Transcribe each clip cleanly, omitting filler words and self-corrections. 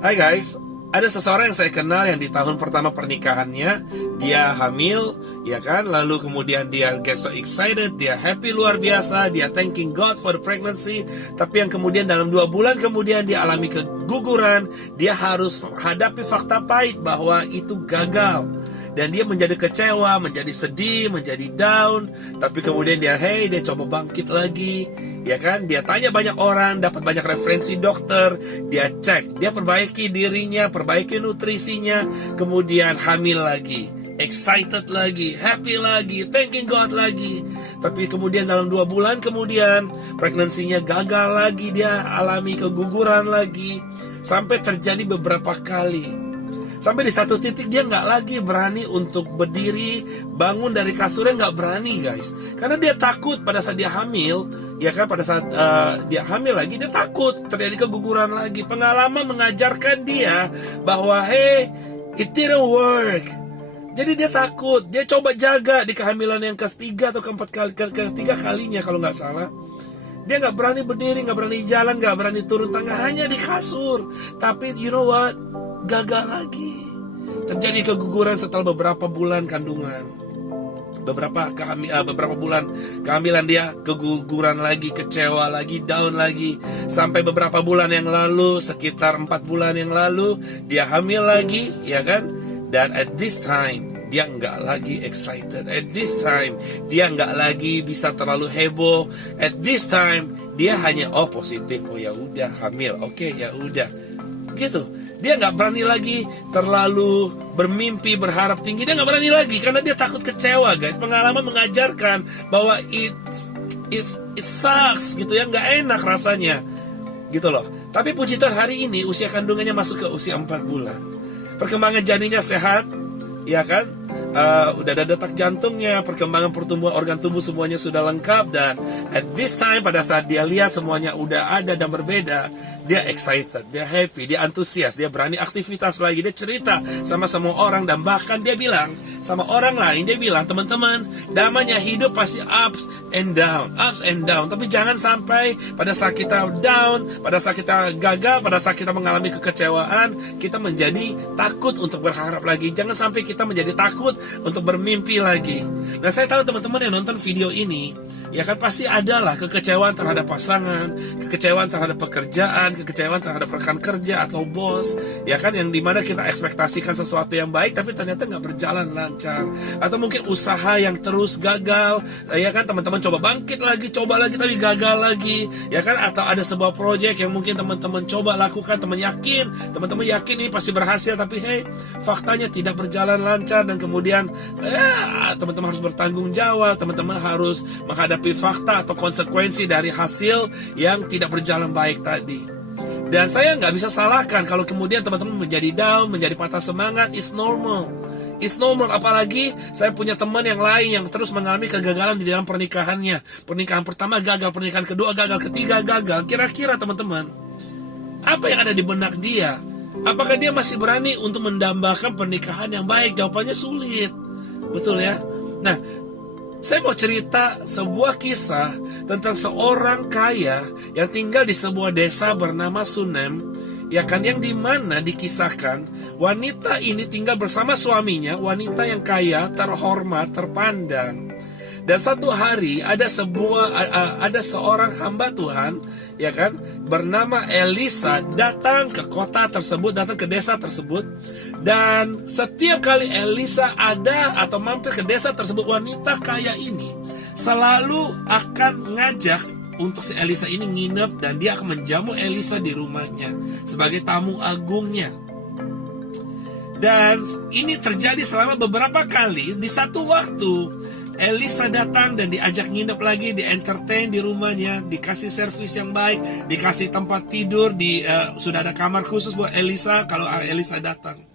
Hai guys, ada seseorang yang saya kenal yang di tahun pertama pernikahannya dia hamil, ya kan? Lalu kemudian dia get so excited, dia happy luar biasa, dia thanking God for the pregnancy. Tapi yang kemudian dalam 2 bulan kemudian dia alami keguguran, dia harus hadapi fakta pahit bahwa itu gagal. Dan dia menjadi kecewa, menjadi sedih, menjadi down. Tapi kemudian dia coba bangkit lagi, ya kan? Dia tanya banyak orang, dapat banyak referensi dokter, dia cek, dia perbaiki dirinya, perbaiki nutrisinya, kemudian hamil lagi, excited lagi, happy lagi, thanking God lagi. Tapi kemudian dalam 2 bulan kemudian pregnancy-nya gagal lagi, dia alami keguguran lagi, sampai terjadi beberapa kali. Sampai di satu titik dia nggak lagi berani untuk berdiri, bangun dari kasurnya, nggak berani guys. Karena dia takut pada saat dia hamil, ya kan, pada saat dia hamil lagi, dia takut terjadi keguguran lagi. Pengalaman mengajarkan dia bahwa it didn't work. Jadi dia takut, dia coba jaga di kehamilan yang ketiga atau ketiga kalinya kalau nggak salah. Dia nggak berani berdiri, nggak berani jalan, nggak berani turun tangga, hanya di kasur. Tapi you know what? Gagal lagi. Terjadi keguguran setelah beberapa bulan kandungan. Beberapa bulan kehamilan dia keguguran lagi, kecewa lagi, down lagi. Sampai beberapa bulan yang lalu, sekitar 4 bulan yang lalu, dia hamil lagi, ya kan? Dan at this time dia nggak lagi excited. At this time dia nggak lagi bisa terlalu heboh. At this time dia hanya positif, ya udah hamil, oke, ya udah, gitu. Dia nggak berani lagi terlalu bermimpi, berharap tinggi. Dia nggak berani lagi karena dia takut kecewa guys. Pengalaman mengajarkan bahwa it sucks gitu ya, nggak enak rasanya gitu loh. Tapi puji Tuhan hari ini usia kandungannya masuk ke usia 4 bulan. Perkembangan janinnya sehat, ya kan? Udah ada detak jantungnya, perkembangan pertumbuhan organ tubuh semuanya sudah lengkap. Dan at this time pada saat dia lihat semuanya udah ada dan berbeda, dia excited, dia happy, dia antusias, dia berani aktivitas lagi. Dia cerita sama semua orang dan bahkan dia bilang sama orang lain, dia bilang, teman-teman, namanya hidup pasti ups and down. Tapi jangan sampai pada saat kita down, pada saat kita gagal, pada saat kita mengalami kekecewaan, kita menjadi takut untuk berharap lagi. Jangan sampai kita menjadi takut untuk bermimpi lagi. Nah, saya tahu teman-teman yang nonton video ini, ya kan, pasti adalah kekecewaan terhadap pasangan, kekecewaan terhadap pekerjaan, kekecewaan terhadap rekan kerja atau bos, ya kan, yang dimana kita ekspektasikan sesuatu yang baik tapi ternyata nggak berjalan lancar. Atau mungkin usaha yang terus gagal, ya kan, teman-teman coba bangkit lagi, coba lagi tapi gagal lagi, ya kan. Atau ada sebuah proyek yang mungkin teman-teman coba lakukan, teman-teman yakin ini pasti berhasil, tapi faktanya tidak berjalan lancar. Dan kemudian teman-teman harus bertanggung jawab, teman-teman harus menghadapi fakta atau konsekuensi dari hasil yang tidak berjalan baik tadi. Dan saya nggak bisa salahkan kalau kemudian teman-teman menjadi down, menjadi patah semangat. It's normal. Apalagi saya punya teman yang lain yang terus mengalami kegagalan di dalam pernikahannya. Pernikahan pertama gagal, pernikahan kedua gagal, ketiga gagal. Kira-kira teman-teman, apa yang ada di benak dia? Apakah dia masih berani untuk mendambakan pernikahan yang baik? Jawabannya sulit. Betul ya? Nah, saya mau cerita sebuah kisah tentang seorang kaya yang tinggal di sebuah desa bernama Sunem, ya kan, yang dimana dikisahkan wanita ini tinggal bersama suaminya, wanita yang kaya, terhormat, terpandang. Dan satu hari ada seorang hamba Tuhan, ya kan, bernama Elisa datang ke kota tersebut, datang ke desa tersebut. Dan setiap kali Elisa ada atau mampir ke desa tersebut, wanita kaya ini selalu akan ngajak untuk si Elisa ini nginep, dan dia akan menjamu Elisa di rumahnya sebagai tamu agungnya. Dan ini terjadi selama beberapa kali. Di satu waktu Elisa datang dan diajak nginep lagi, di entertain di rumahnya, dikasih servis yang baik, dikasih tempat tidur, sudah ada kamar khusus buat Elisa kalau Elisa datang.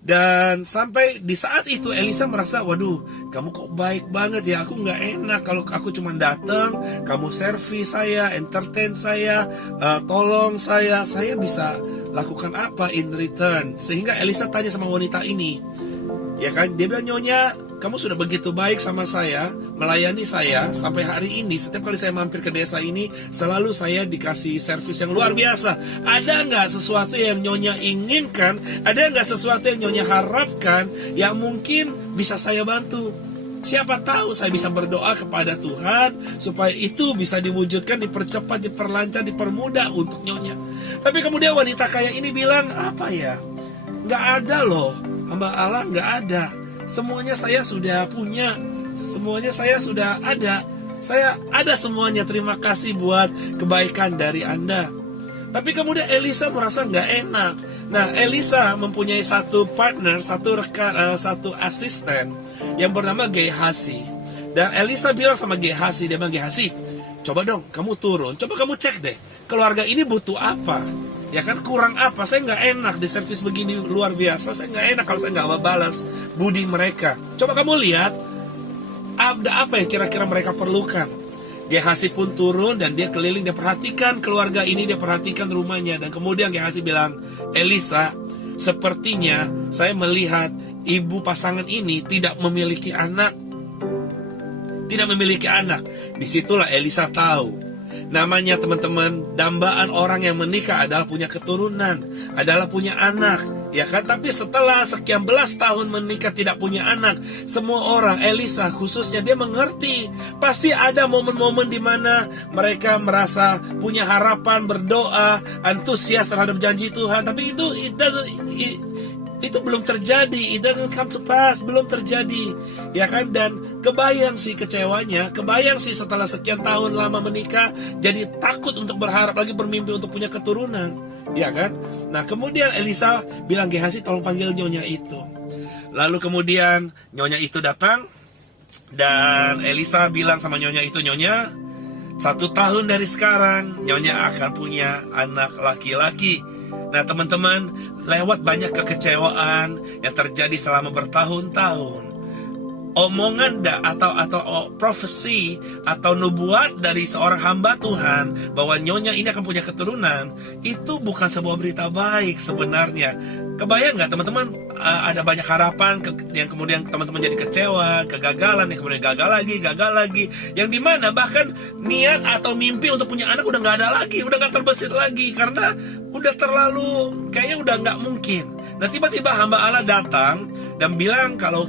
Dan sampai di saat itu Elisa merasa, waduh, kamu kok baik banget ya, aku nggak enak kalau aku cuma datang, kamu servis saya, entertain saya, tolong saya bisa lakukan apa in return? Sehingga Elisa tanya sama wanita ini, ya kan, dia bilang, nyonya, kamu sudah begitu baik sama saya, melayani saya sampai hari ini. Setiap kali saya mampir ke desa ini, selalu saya dikasih servis yang luar biasa. Ada nggak sesuatu yang Nyonya inginkan? Ada nggak sesuatu yang Nyonya harapkan yang mungkin bisa saya bantu? Siapa tahu saya bisa berdoa kepada Tuhan supaya itu bisa diwujudkan, dipercepat, diperlancar, dipermudah untuk Nyonya. Tapi kemudian wanita kaya ini bilang, apa ya? Nggak ada loh, hamba Allah nggak ada. Semuanya saya sudah punya, semuanya saya sudah ada. Saya ada semuanya, terima kasih buat kebaikan dari Anda. Tapi kemudian Elisa merasa nggak enak. Nah, Elisa mempunyai satu partner, satu rekan, satu asisten yang bernama Gehazi. Dan Elisa bilang sama Gehazi, dia bilang, Gehazi, coba dong kamu turun, coba kamu cek deh, keluarga ini butuh apa? Ya kan, kurang apa? Saya nggak enak di servis begini luar biasa. Saya nggak enak kalau saya nggak balas budi mereka. Coba kamu lihat, ada apa yang kira-kira mereka perlukan. Gehazi pun turun dan dia keliling, dia perhatikan keluarga ini, dia perhatikan rumahnya. Dan kemudian Gehazi bilang, Elisa, sepertinya saya melihat ibu pasangan ini tidak memiliki anak. Tidak memiliki anak. Disitulah Elisa tahu. Namanya teman-teman, dambaan orang yang menikah adalah punya keturunan, adalah punya anak, ya kan? Tapi setelah sekian belas tahun menikah tidak punya anak, semua orang, Elisa khususnya, dia mengerti. Pasti ada momen-momen di mana mereka merasa punya harapan, berdoa, antusias terhadap janji Tuhan. Tapi itu belum terjadi, it doesn't come to pass, belum terjadi, ya kan? Dan kebayang sih kecewanya, kebayang sih setelah sekian tahun lama menikah, jadi takut untuk berharap lagi, bermimpi untuk punya keturunan, ya kan? Nah kemudian Elisa bilang, Gehazi tolong panggil nyonya itu. Lalu kemudian nyonya itu datang, dan Elisa bilang sama nyonya itu, Nyonya, 1 tahun dari sekarang nyonya akan punya anak laki-laki. Nah teman-teman, lewat banyak kekecewaan yang terjadi selama bertahun-tahun, omongan atau profesi atau nubuat dari seorang hamba Tuhan bahwa nyonya ini akan punya keturunan, itu bukan sebuah berita baik sebenarnya. Kebayang nggak teman-teman, ada banyak harapan yang kemudian teman-teman jadi kecewa, kegagalan yang kemudian gagal lagi, yang dimana bahkan niat atau mimpi untuk punya anak udah nggak ada lagi, udah nggak terbesit lagi karena udah terlalu, kayaknya udah nggak mungkin. Nah tiba-tiba hamba Allah datang dan bilang kalau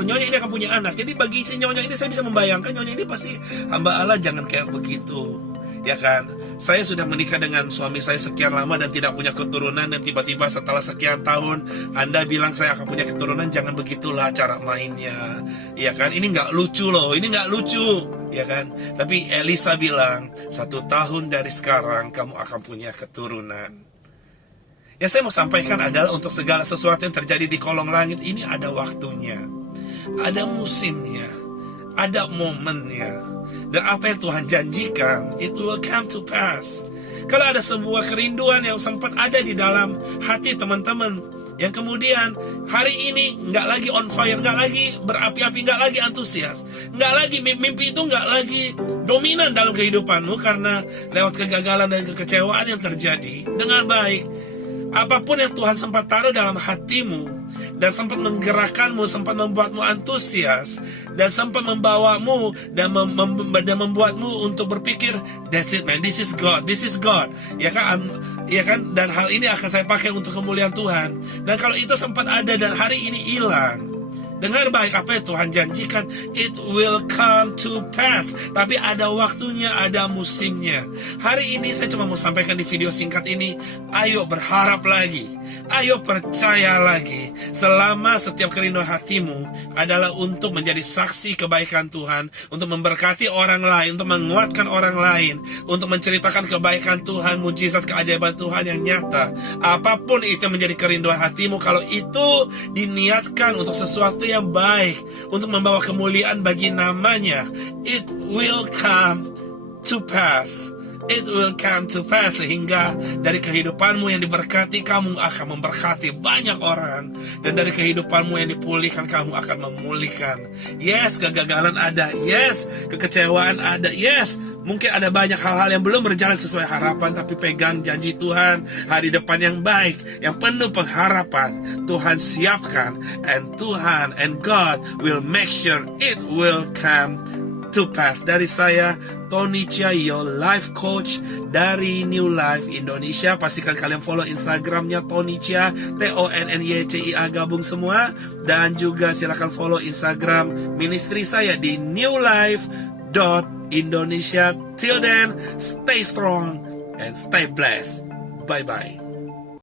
nyonya ini akan punya anak. Jadi bagi si nyonya ini, saya bisa membayangkan nyonya ini pasti, hamba Allah jangan kayak begitu, ya kan? Saya sudah menikah dengan suami saya sekian lama dan tidak punya keturunan, dan tiba-tiba setelah sekian tahun Anda bilang saya akan punya keturunan. Jangan begitulah cara mainnya, ya kan? Ini nggak lucu loh, ini nggak lucu, ya kan? Tapi Elisa bilang, 1 tahun dari sekarang kamu akan punya keturunan. Ya saya mau sampaikan adalah untuk segala sesuatu yang terjadi di kolong langit ini ada waktunya, ada musimnya, ada momennya. Dan apa yang Tuhan janjikan, it will come to pass. Kalau ada sebuah kerinduan yang sempat ada di dalam hati teman-teman, yang kemudian hari ini nggak lagi on fire, nggak lagi berapi-api, nggak lagi antusias, nggak lagi mimpi itu nggak lagi dominan dalam kehidupanmu karena lewat kegagalan dan kekecewaan yang terjadi. Dengar baik, apapun yang Tuhan sempat taruh dalam hatimu dan sempat menggerakkanmu, sempat membuatmu antusias, dan sempat membawamu dan membuatmu untuk berpikir, that's it man, this is God, ya kan? Ya kan? Dan hal ini akan saya pakai untuk kemuliaan Tuhan. Dan kalau itu sempat ada dan hari ini hilang, dengar baik apa yang Tuhan janjikan, it will come to pass. Tapi ada waktunya, ada musimnya. Hari ini saya cuma mau sampaikan di video singkat ini, ayo berharap lagi, ayo percaya lagi. Selama setiap kerinduan hatimu adalah untuk menjadi saksi kebaikan Tuhan, untuk memberkati orang lain, untuk menguatkan orang lain, untuk menceritakan kebaikan Tuhan, mujizat keajaiban Tuhan yang nyata. Apapun itu menjadi kerinduan hatimu, kalau itu diniatkan untuk sesuatu yang baik, untuk membawa kemuliaan bagi namanya, it will come to pass. It will come to pass, sehingga dari kehidupanmu yang diberkati, kamu akan memberkati banyak orang. Dan dari kehidupanmu yang dipulihkan, kamu akan memulihkan. Yes, kegagalan ada. Yes, kekecewaan ada. Yes, Mungkin ada banyak hal-hal yang belum berjalan sesuai harapan, tapi pegang janji Tuhan, hari depan yang baik, yang penuh pengharapan. Tuhan siapkan, and Tuhan and God will make sure it will come to pass. Dari saya, Tony Chia, your life coach dari New Life Indonesia. Pastikan kalian follow Instagramnya Tony Chia, TONNYCIA gabung semua. Dan juga silakan follow Instagram ministry saya di newlife.indonesia. Till then, stay strong and stay blessed. Bye-bye.